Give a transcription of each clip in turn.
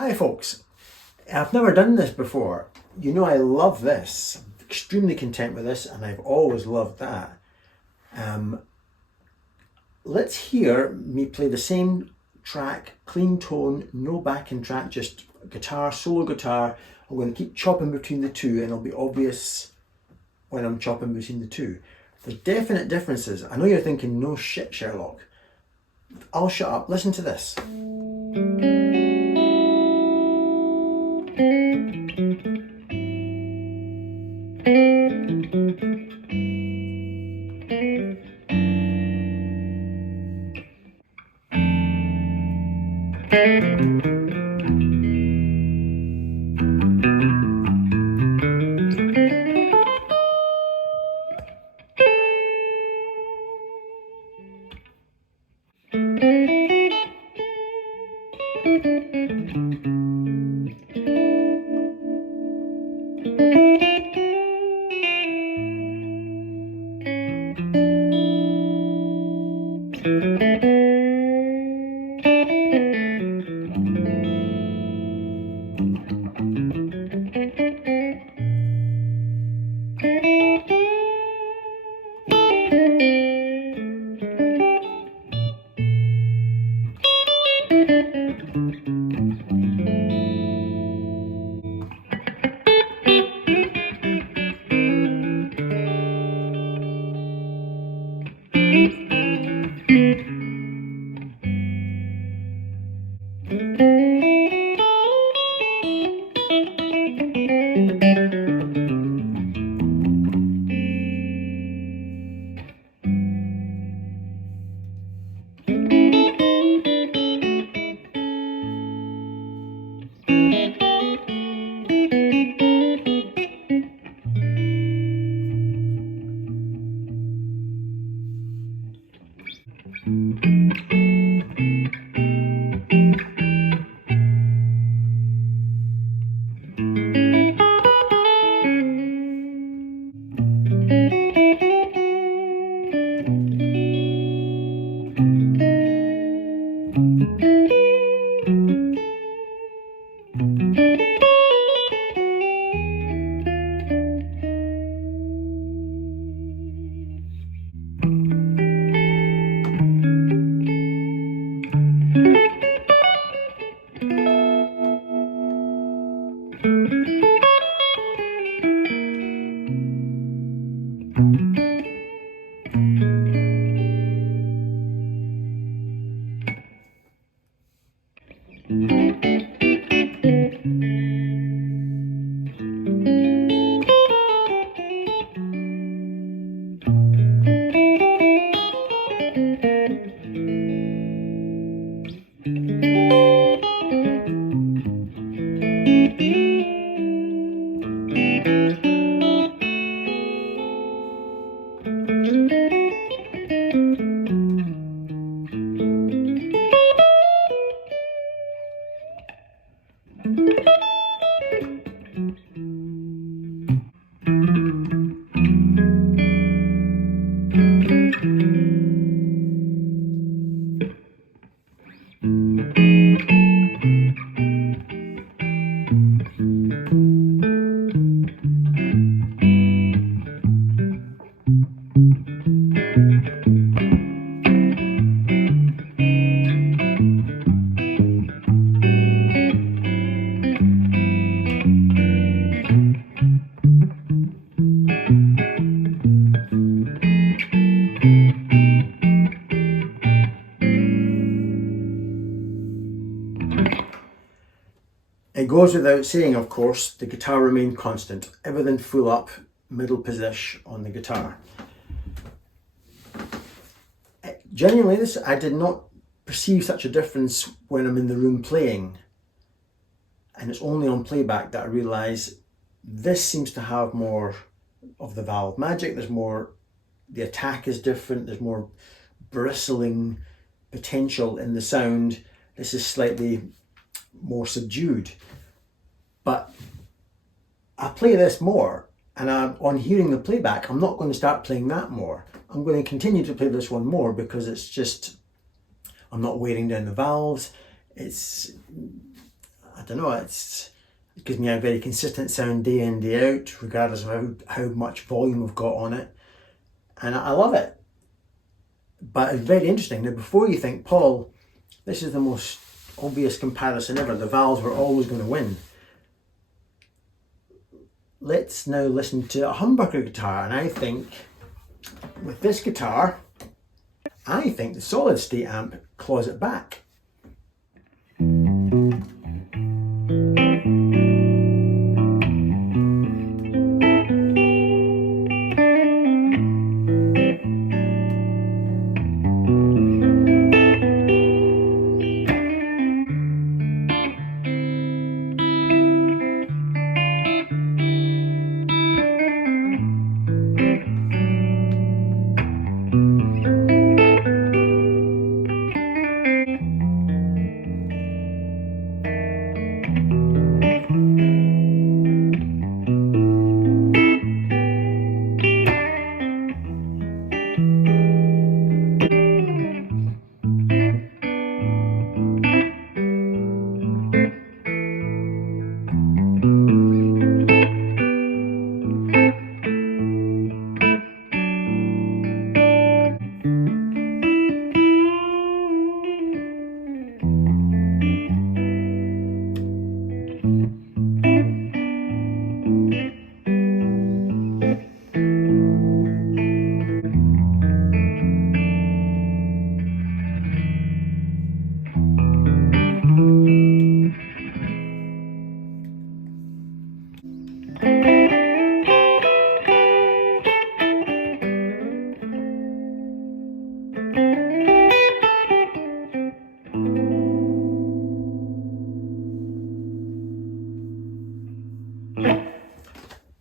Hi folks, I've never done this before. You know I love this, I'm extremely content with this, and I've always loved that. Let's hear me play the same track, clean tone, no backing track, just guitar, solo guitar. I'm going to keep chopping between the two and it'll be obvious when I'm chopping between the two. There's definite differences. I know you're thinking, no shit, Sherlock. I'll shut up, listen to this. It goes without saying, of course, the guitar remained constant. Everything full up, middle position on the guitar. Genuinely, I did not perceive such a difference when I'm in the room playing. And it's only on playback that I realise this seems to have more of the valve magic. There's more, the attack is different. There's more bristling potential in the sound. This is slightly more subdued. But I play this more, and on hearing the playback, I'm not going to start playing that more. I'm going to continue to play this one more because it's just, I'm not wearing down the valves. It's, I don't know, it gives me a very consistent sound day in, day out, regardless of how much volume I've got on it. And I love it. But it's very interesting. Now, before you think, Paul, this is the most obvious comparison ever, the valves were always going to win. Let's now listen to a humbucker guitar, and I think with this guitar, I think the solid state amp claws it back.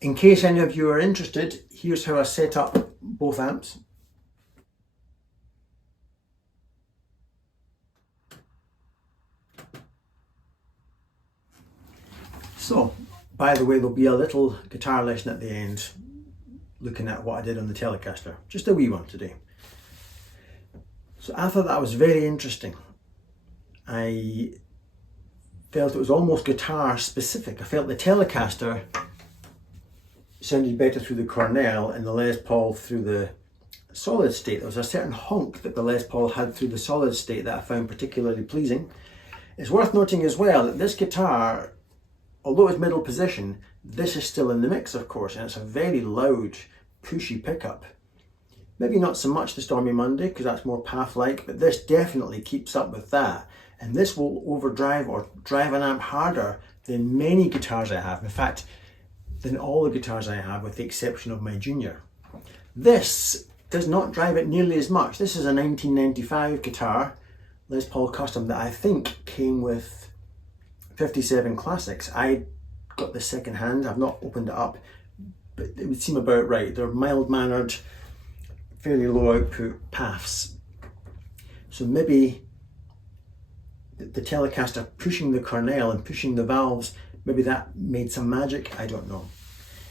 In case any of you are interested, here's how I set up both amps. So, by the way, there'll be a little guitar lesson at the end, looking at what I did on the Telecaster. Just a wee one today. So I thought that was very interesting. I felt it was almost guitar specific. I felt the Telecaster sounded better through the Cornell and the Les Paul through the solid state. There was a certain honk that the Les Paul had through the solid state that I found particularly pleasing. It's worth noting as well that this guitar, although it's middle position, this is still in the mix, of course, and it's a very loud, pushy pickup. Maybe not so much the Stormy Monday, because that's more path-like, but this definitely keeps up with that. And this will overdrive or drive an amp harder than many guitars I have. In fact, than all the guitars I have, with the exception of my Junior. This does not drive it nearly as much. This is a 1995 guitar, Les Paul Custom, that I think came with 57 Classics. I got this second hand, I've not opened it up, but it would seem about right. They're mild-mannered, fairly low output paths. So maybe the Telecaster pushing the Cornell and pushing the valves, maybe that made some magic, I don't know.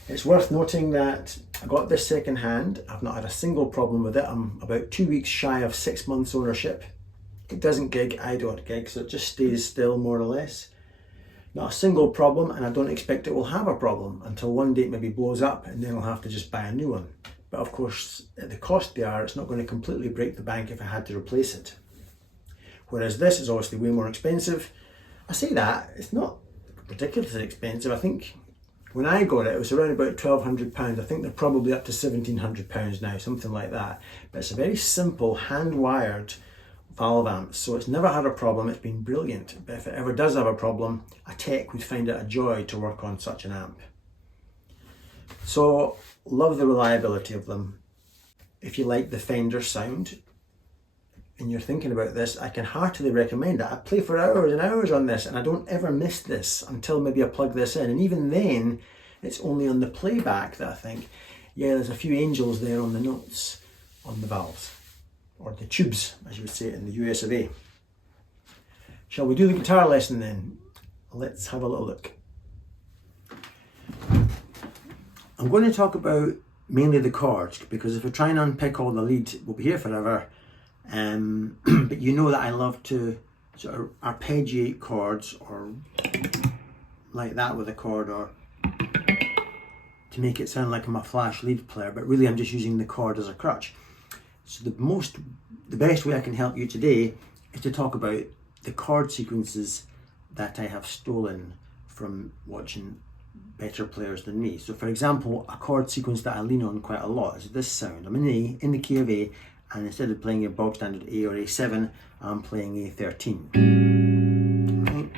It's worth noting that I got this second hand. I've not had a single problem with it. I'm about 2 weeks shy of 6 months ownership. It doesn't gig, I don't gig, so it just stays still more or less. Not a single problem, and I don't expect it will have a problem until one day it maybe blows up and then I'll have to just buy a new one. But of course, at the cost they are, it's not going to completely break the bank if I had to replace it. Whereas this is obviously way more expensive. I say that, it's not ridiculously expensive. I think when I got it, it was around about £1,200. I think they're probably up to £1,700 now, something like that. But it's a very simple hand-wired valve amp, so it's never had a problem. It's been brilliant. But if it ever does have a problem, a tech would find it a joy to work on such an amp. So, love the reliability of them. If you like the Fender sound and you're thinking about this, I can heartily recommend it. I play for hours and hours on this and I don't ever miss this until maybe I plug this in. And even then, it's only on the playback that I think, yeah, there's a few angels there on the notes on the valves, or the tubes, as you would say in the US of A. Shall we do the guitar lesson then? Let's have a little look. I'm going to talk about mainly the chords, because if we try and unpick all the lead, we'll be here forever. But you know that I love to sort of arpeggiate chords, or like that with a chord, or to make it sound like I'm a flash lead player, but really I'm just using the chord as a crutch. So the best way I can help you today is to talk about the chord sequences that I have stolen from watching better players than me. So for example, a chord sequence that I lean on quite a lot is this sound. I'm in the key of A, and instead of playing a bog standard A or A7, I'm playing A13. Right?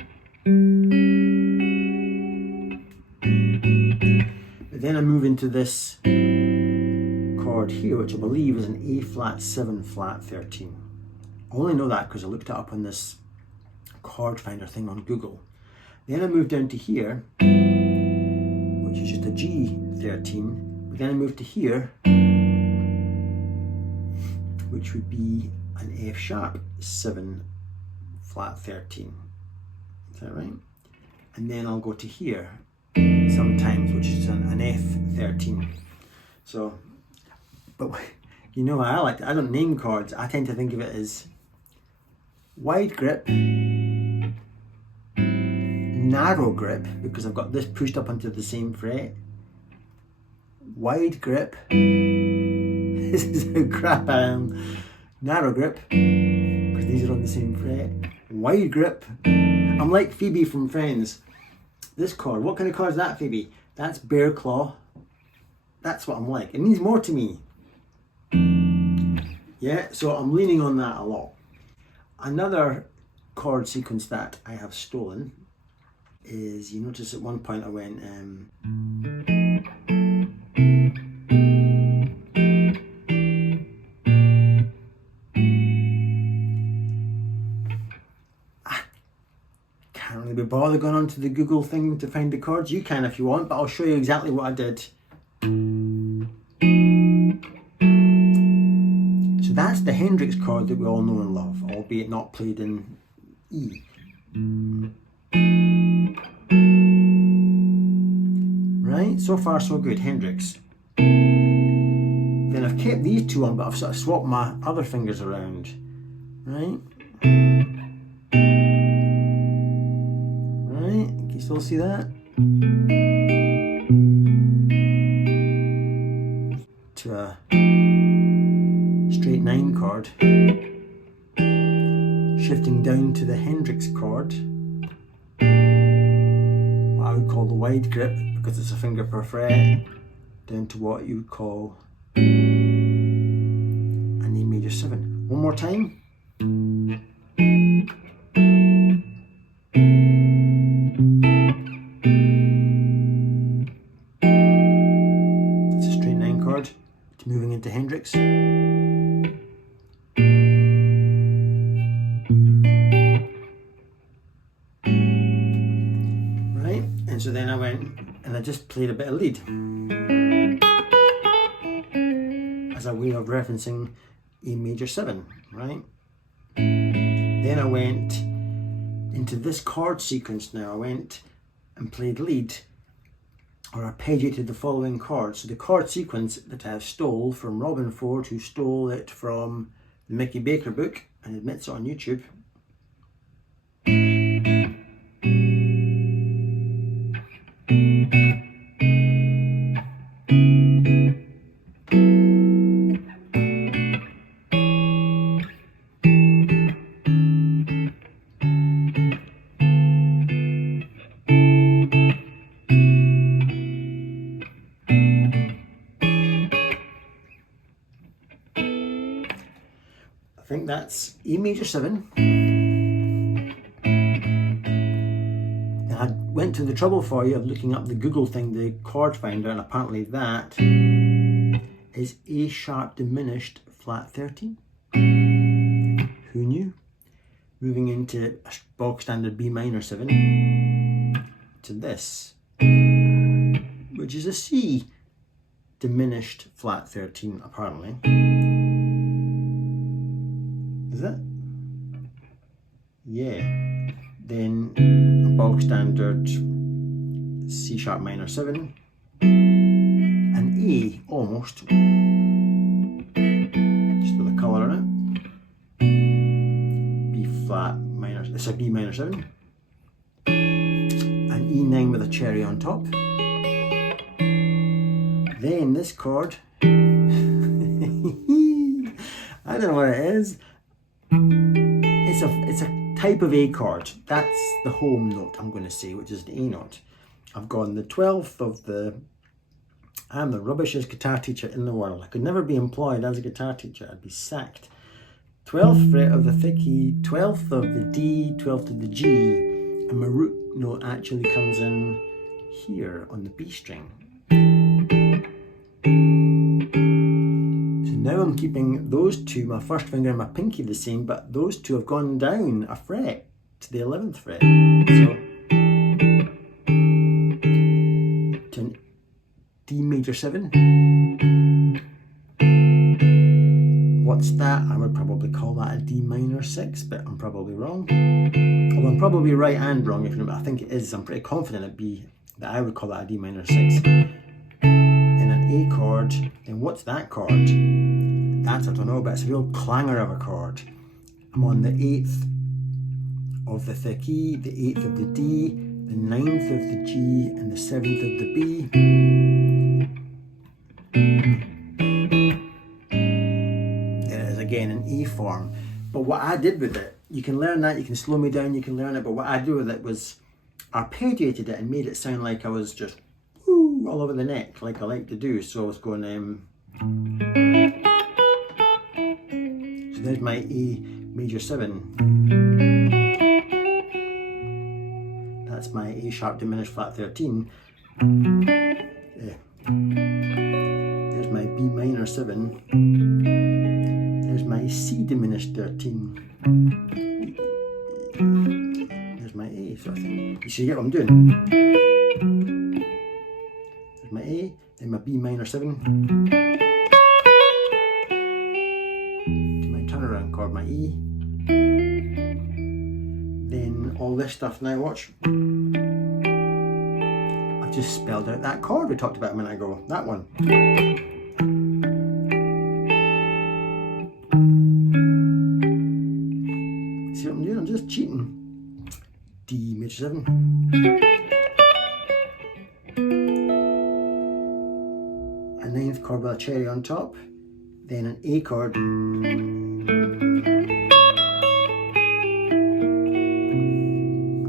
But then I move into this chord here, which I believe is an A flat 7 flat 13. I only know that because I looked it up on this chord finder thing on Google. Then I moved down to here, which is just a G13. But then I moved to here, which would be an F sharp 7 flat 13. Is that right? And then I'll go to here sometimes, which is an F13. So, but you know how I don't name chords. I tend to think of it as wide grip, narrow grip, because I've got this pushed up onto the same fret, wide grip, this is how crap I am, narrow grip, because these are on the same fret, wide grip. I'm like Phoebe from Friends. This chord, what kind of chord is that, Phoebe? That's bear claw. That's what I'm like. It means more to me. Yeah, so I'm leaning on that a lot. Another chord sequence that I have stolen is, you notice at one point I went I can't really be bothered going onto the Google thing to find the chords. You can if you want, but I'll show you exactly what I did. So that's the Hendrix chord that we all know and love, albeit not played in E. Right, so far so good, Hendrix. Then I've kept these two on, but I've sort of swapped my other fingers around. Right? Right, can you still see that? To a straight 9 chord. Shifting down to the Hendrix chord. What I would call the wide grip, because it's a finger per fret, down to what you would call an E major 7. One more time. It's a straight 9 chord. It's moving into Hendrix. And so then I went and I just played a bit of lead as a way of referencing E major 7, right? Then I went into this chord sequence now. I went and played lead, or arpeggiated the following chords. So the chord sequence that I stole from Robin Ford, who stole it from the Mickey Baker book and admits it on YouTube. I think that's E major 7. And I went to the trouble for you of looking up the Google thing, the chord finder, and apparently that is A sharp diminished flat 13. Who knew? Moving into a bog standard B minor 7 to this, which is a C diminished flat 13 apparently. Is it? Yeah. Then a bog standard C sharp minor 7, an A almost, just with a colour in it, B flat minor, It's a B minor 7, an E9 with a cherry on top. Then this chord, I don't know what it is. It's a type of A chord. That's the home note, I'm going to say, which is the A note. I've gone the 12th of the... I'm the rubbishest guitar teacher in the world. I could never be employed as a guitar teacher. I'd be sacked. 12th fret of the thick E, 12th of the D, 12th of the G, and my root note actually comes in here on the B string. So now I'm keeping those two, my first finger and my pinky, the same, but those two have gone down a fret to the 11th fret. So to an D major 7. What's that? I would probably call that a D minor 6, but I'm probably wrong. Well, I'm probably right and wrong, if you know, but I think it is. I'm pretty confident that I would call that a D minor 6. In an A chord, then what's that chord? That's, I don't know, but it's a real clanger of a chord. I'm on the 8th of the thick E, the 8th of the D, the 9th of the G, and the 7th of the B. Again, an E form. But what I did with it, you can learn that, you can slow me down, you can learn it, but what I do with it was arpeggiated it and made it sound like I was just woo, all over the neck, like I like to do. So I was going, so there's my A major 7. That's my A sharp diminished flat 13. Yeah. There's my B minor 7. There's my C diminished 13. There's my A sort of thing. You see, you get what I'm doing? There's my A, then my B minor 7. To my turnaround chord, my E. Then all this stuff now, watch. I've just spelled out that chord we talked about a minute ago, that one. See what I'm doing? I'm just cheating. D major 7. A 9th chord with a cherry on top. Then an A chord.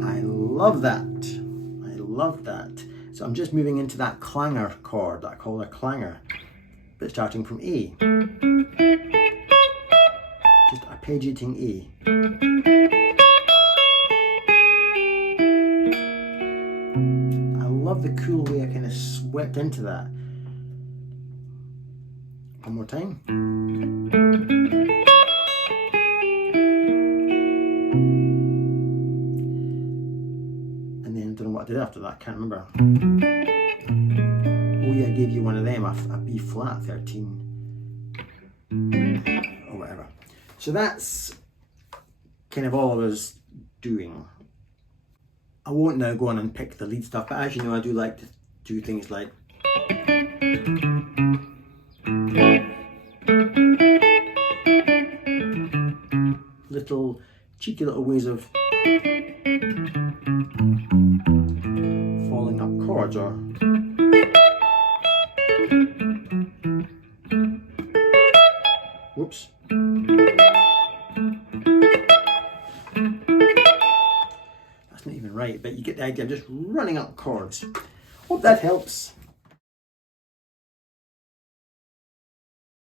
I love that. I love that. So I'm just moving into that clanger chord that I call a clanger, but starting from A. Just arpeggiating A. I love the cool way I kind of swept into that. One more time. And then I don't know what I did after that, I can't remember. Oh yeah, I gave you one of them, a B flat 13. Or whatever. So that's kind of all I was doing. I won't now go on and pick the lead stuff, but as you know, I do like to do things like cheeky little ways of falling up chords, or whoops. That's not even right, but you get the idea. I'm just running up chords. Hope that helps.